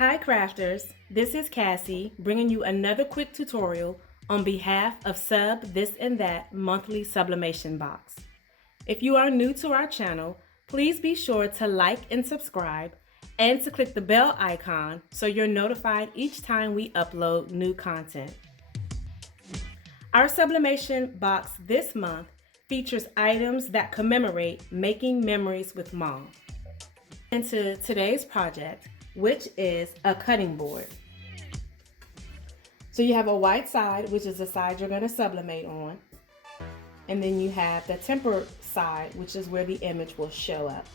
Hi crafters, this is Cassie bringing you another quick tutorial on behalf of Sub This and That monthly sublimation box. If you are new to our channel, please be sure to like and subscribe and to click the bell icon so you're notified each time we upload new content. Our sublimation box this month features items that commemorate making memories with mom. Into today's project, which is a cutting board. So you have a white side, which is the side you're going to sublimate on. And then you have the tempered side, which is where the image will show up.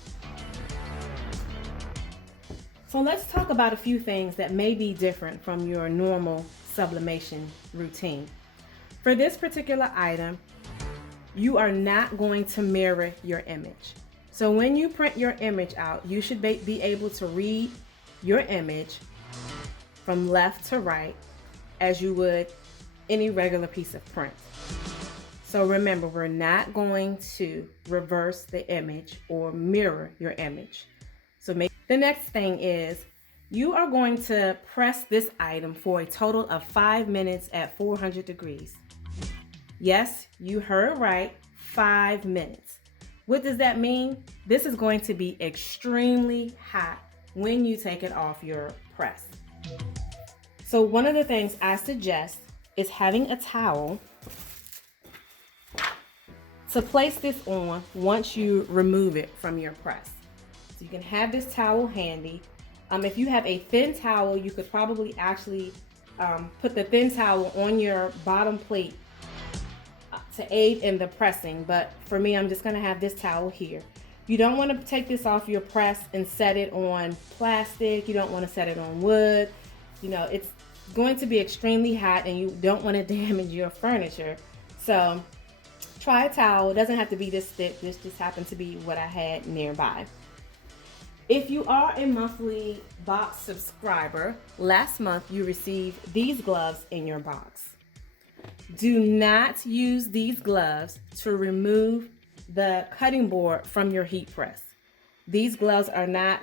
So let's talk about a few things that may be different from your normal sublimation routine. For this particular item, you are not going to mirror your image. So when you print your image out, you should be able to read your image from left to right as you would any regular piece of print. So remember, we're not going to reverse the image or mirror your image. So the next thing is you are going to press this item for a total of 5 minutes at 400 degrees. Yes, you heard right, 5 minutes. What does that mean? This is going to be extremely hot when you take it off your press. So one of the things I suggest is having a towel to place this on once you remove it from your press. So you can have this towel handy. If you have a thin towel, you could probably actually put the thin towel on your bottom plate to aid in the pressing, but for me, I'm just gonna have this towel here. You don't want to take this off your press and set it on plastic. You don't want to set it on wood. You know, it's going to be extremely hot and you don't want to damage your furniture. So try a towel. It doesn't have to be this thick. This just happened to be what I had nearby. If you are a monthly box subscriber, last month you received these gloves in your box. Do not use these gloves to remove the cutting board from your heat press. These gloves are not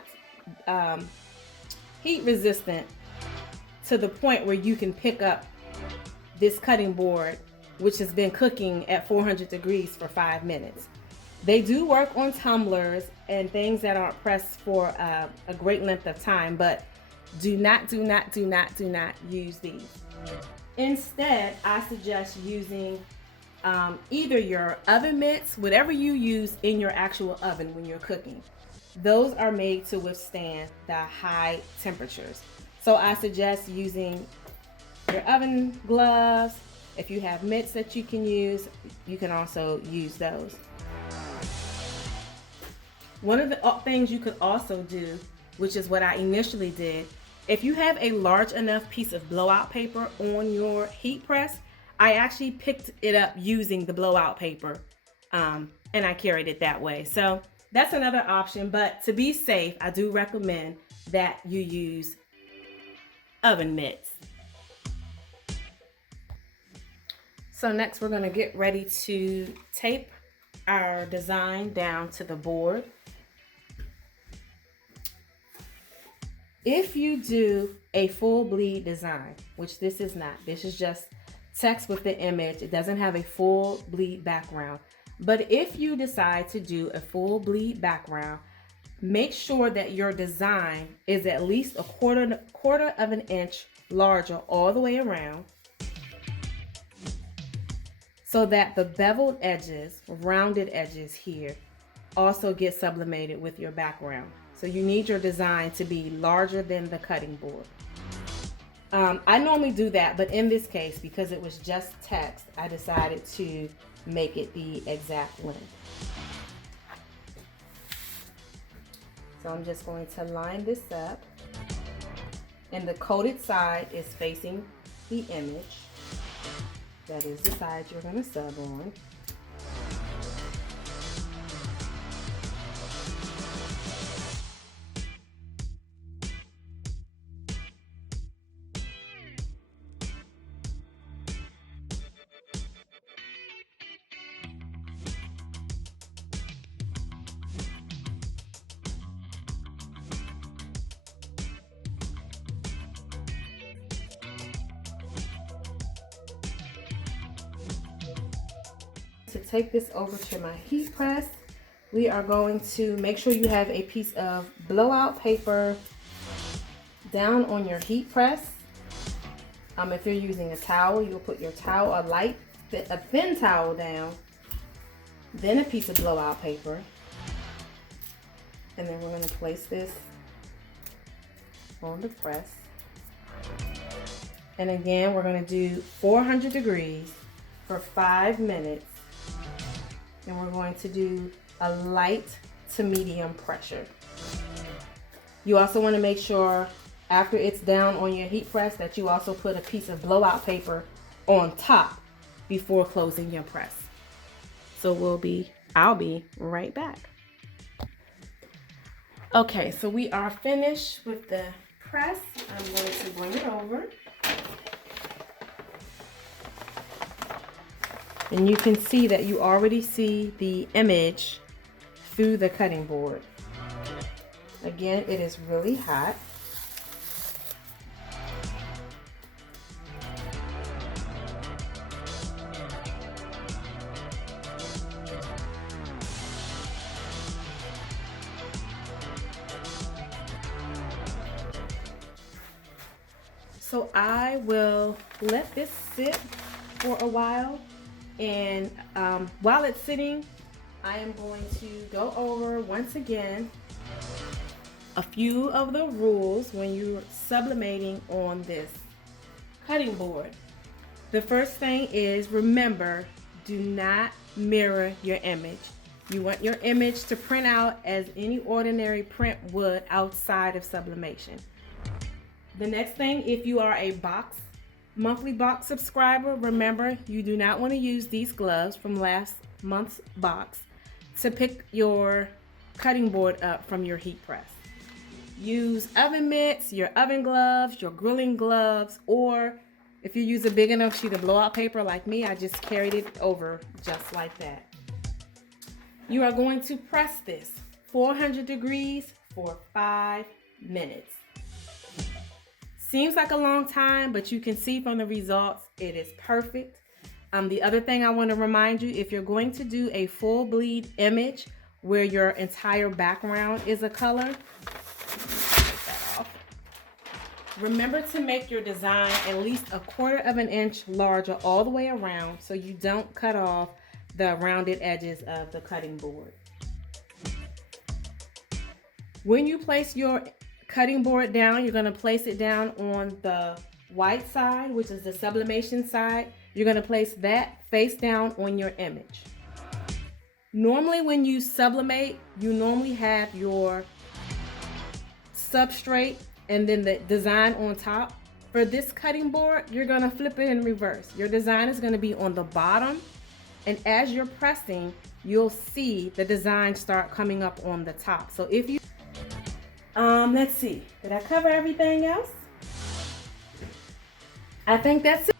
heat resistant to the point where you can pick up this cutting board, which has been cooking at 400 degrees for 5 minutes. They do work on tumblers and things that aren't pressed for a great length of time, but do not use these. Instead, I suggest using either your oven mitts, whatever you use in your actual oven when you're cooking. Those are made to withstand the high temperatures. So I suggest using your oven gloves. If you have mitts that you can use, you can also use those. One of the things you could also do, which is what I initially did, if you have a large enough piece of blowout paper on your heat press, I actually picked it up using the blowout paper and I carried it that way. So that's another option, but to be safe, I do recommend that you use oven mitts. So next we're going to get ready to tape our design down to the board. If you do a full bleed design, which this is not, this is just text with the image, it doesn't have a full bleed background. But if you decide to do a full bleed background, make sure that your design is at least a quarter of an inch larger all the way around, so that the beveled edges, rounded edges here, also get sublimated with your background. So you need your design to be larger than the cutting board. I normally do that, but in this case, because it was just text, I decided to make it the exact length. So I'm just going to line this up, and the coated side is facing the image. That is the side you're going to sub on. to take this over to my heat press. We are going to make sure you have a piece of blowout paper down on your heat press. If you're using a towel, you'll put your towel, a thin towel down, then a piece of blowout paper, and then we're going to place this on the press. And again, we're going to do 400 degrees for 5 minutes, and we're going to do a light to medium pressure. You also want to make sure after it's down on your heat press that you also put a piece of blowout paper on top before closing your press. So I'll be right back. Okay, so we are finished with the press. I'm going to bring it over. And you can see that you already see the image through the cutting board. Again, it is really hot. So I will let this sit for a while, and while it's sitting, I am going to go over once again a few of the rules when you're sublimating on this cutting board. The first thing is, remember, do not mirror your image. You want your image to print out as any ordinary print would outside of sublimation. The next thing, if you are a monthly box subscriber, remember you do not want to use these gloves from last month's box to pick your cutting board up from your heat press. Use oven mitts, your oven gloves, your grilling gloves, or if you use a big enough sheet of blowout paper like me, I just carried it over just like that. You are going to press this 400 degrees for 5 minutes. Seems like a long time, but you can see from the results, it is perfect. The other thing I want to remind you, if you're going to do a full bleed image where your entire background is a color, take that off. Remember to make your design at least 1/4 inch larger all the way around so you don't cut off the rounded edges of the cutting board. When you place your cutting board down, you're going to place it down on the white side, which is the sublimation side. You're going to place that face down on your image. Normally when you sublimate, you normally have your substrate and then the design on top. For this cutting board, you're going to flip it in reverse. Your design is going to be on the bottom, and as you're pressing, you'll see the design start coming up on the top. So if you let's see, did I cover everything else? I think that's it.